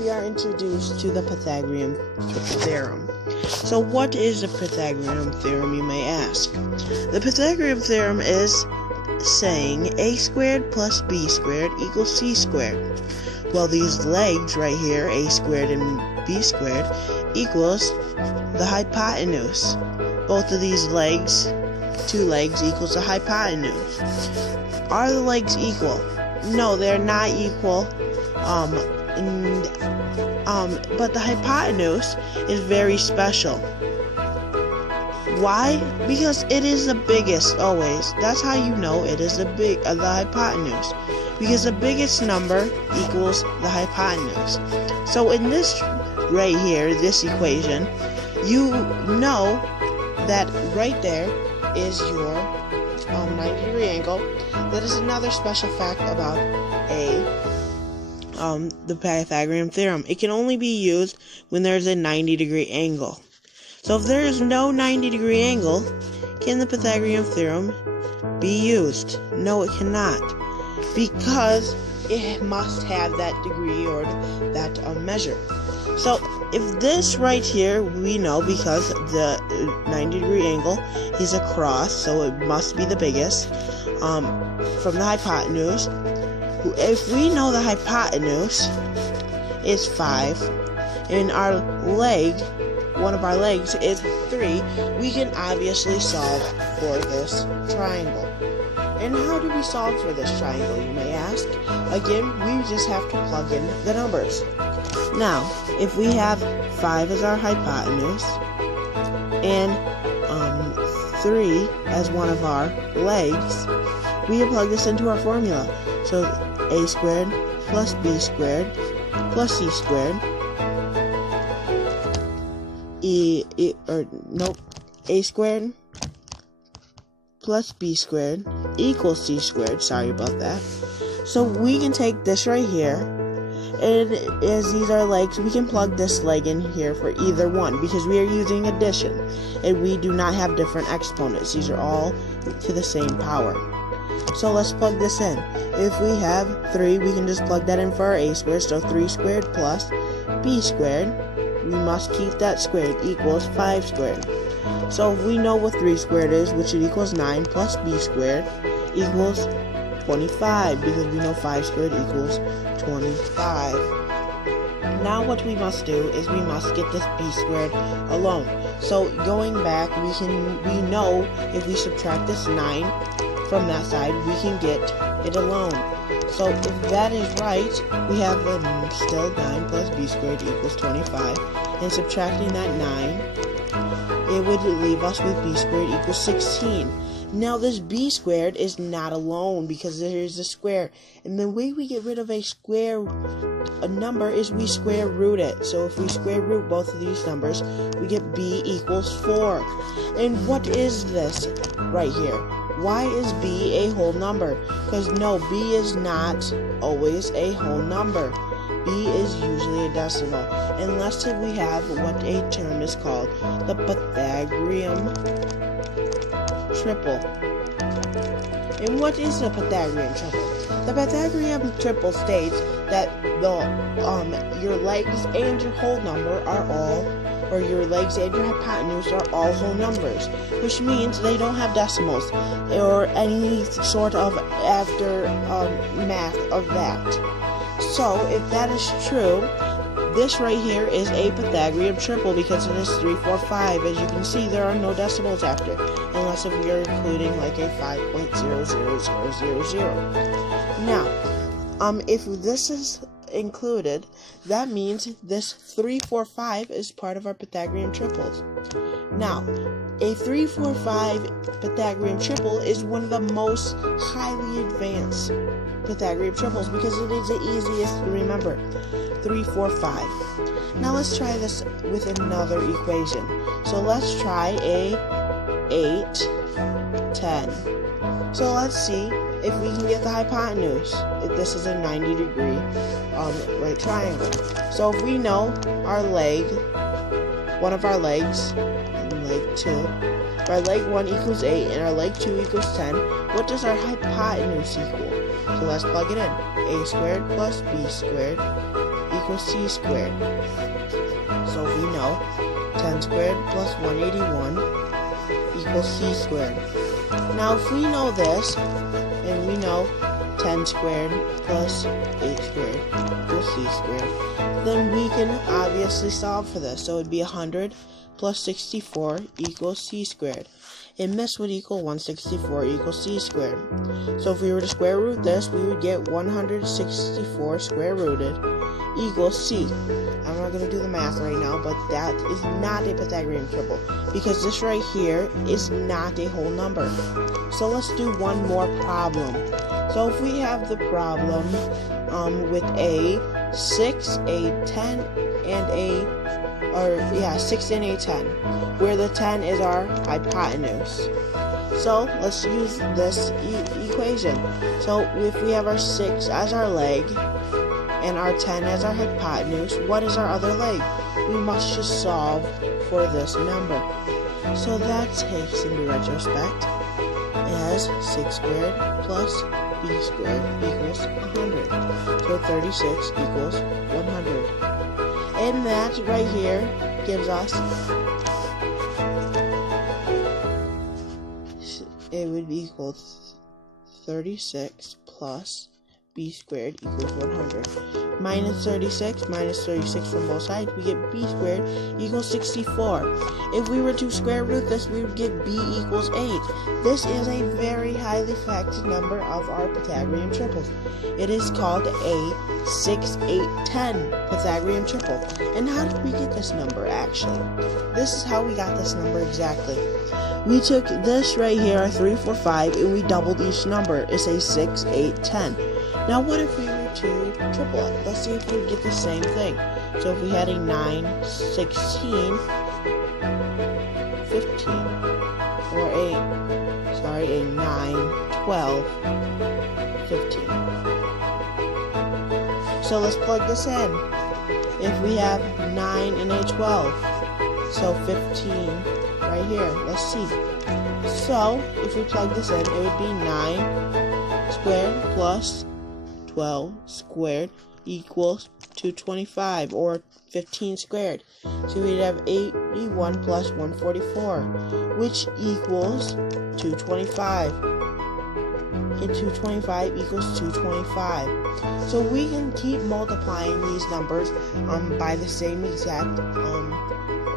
we are introduced to the Pythagorean theorem. So what is the Pythagorean theorem, you may ask? The Pythagorean theorem is saying a squared plus b squared equals c squared. Well, these legs right here, a squared and b squared, equals the hypotenuse. Both of these legs, two legs, equals the hypotenuse. Are the legs equal? No, they're not equal. But the hypotenuse is very special. Why? Because it is the biggest always. That's how you know it is the hypotenuse. Because the biggest number equals the hypotenuse. So in this right here, this equation, you know that right there is your 90-degree angle. That is another special fact about the Pythagorean theorem. It can only be used when there's a 90-degree angle. So if there is no 90-degree angle, can the Pythagorean theorem be used? No, it cannot, because it must have that degree or that measure. So if this right here, we know because the 90-degree angle is across, so it must be the biggest from the hypotenuse. If we know the hypotenuse is 5 and our leg, one of our legs, is 3, we can obviously solve for this triangle. And how do we solve for this triangle, you may ask? Again, we just have to plug in the numbers. Now, if we have 5 as our hypotenuse and 3 as one of our legs, we can plug this into our formula. So a squared plus b squared plus c squared a squared plus b squared equals c squared. Sorry about that. So we can take this right here, and as these are legs, we can plug this leg in here for either one because we are using addition and we do not have different exponents. These are all to the same power. So let's plug this in. If we have 3, we can just plug that in for our a squared. So 3 squared plus b squared, we must keep that squared, equals 5 squared. So if we know what 3 squared is, which it equals 9, plus b squared equals 25, because we know 5 squared equals 25. Now what we must do is we must get this b squared alone. So going back, we know if we subtract this 9 from that side, we can get it alone. So if that is right, we have still 9 plus b squared equals 25. And subtracting that 9, it would leave us with b squared equals 16. Now this b squared is not alone because there is a square. And the way we get rid of a number is we square root it. So if we square root both of these numbers, we get b equals 4. And what is this right here? Why is b a whole number? Because no, b is not always a whole number. B is usually a decimal, unless we have what a term is called the Pythagorean triple. And what is the Pythagorean triple? The Pythagorean triple states that your legs and your whole number are all, or your legs and your hypotenuse are all whole numbers, which means they don't have decimals or any sort of after math of that. So if that is true, this right here is a Pythagorean triple because it is 3, 4, 5. As you can see, there are no decimals after, unless if we are including like a 5.00000. Now, if this is included, that means this 3, 4, 5 is part of our Pythagorean triples. Now, a 3, 4, 5 Pythagorean triple is one of the most highly advanced Pythagorean triples because it is the easiest to remember. 3, 4, 5. Now let's try this with another equation. So let's try a 8, 10. So let's see if we can get the hypotenuse, if this is a 90-degree right triangle. So if we know our leg, one of our legs, leg 2, our leg 1 equals 8 and our leg 2 equals 10, what does our hypotenuse equal? So let's plug it in. A squared plus b squared equals c squared. So we know 10 squared plus 181 equals c squared. Now if we know this, and we know 10 squared plus 8 squared equals c squared, then we can obviously solve for this. So it would be 100 plus 64 equals c squared. And this would equal 164 equals c squared. So if we were to square root this, we would get 164 square rooted equals c. I'm not going to do the math right now, but that is not a Pythagorean triple, because this right here is not a whole number. So let's do one more problem. So if we have the problem with a 6, a 10, and a 6 and a 10, where the 10 is our hypotenuse. So let's use this equation. So if we have our 6 as our leg and our 10 as our hypotenuse, what is our other leg? We must just solve for this number. So that takes into retrospect as 6 squared plus b squared equals 100. So 36 equals 100. And that right here gives us, it would equal 36 plus b squared equals 100. Minus 36 from both sides, we get b squared equals 64. If we were to square root this, we would get b equals 8. This is a very highly factored number of our Pythagorean triples. It is called a 6, 8, 10 Pythagorean triple. And how did we get this number actually? This is how we got this number exactly. We took this right here, our 3, 4, 5, and we doubled each number. It's a 6, 8, 10. Now what if we were to triple it? Let's see if we get the same thing. So if we had a 9, 16, 15, or a 9, 12, 15. So let's plug this in. If we have 9 and a 12, so 15 right here. Let's see. So if we plug this in, it would be 9 squared plus 12 squared equals 225, or 15 squared. So we'd have 81 plus 144, which equals 225. And 225 equals 225. So we can keep multiplying these numbers by the same exact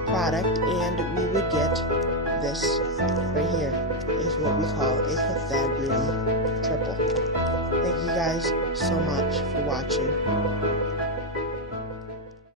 product, and we would get this right here is what we call a Pythagorean triple. Thank you guys so much for watching.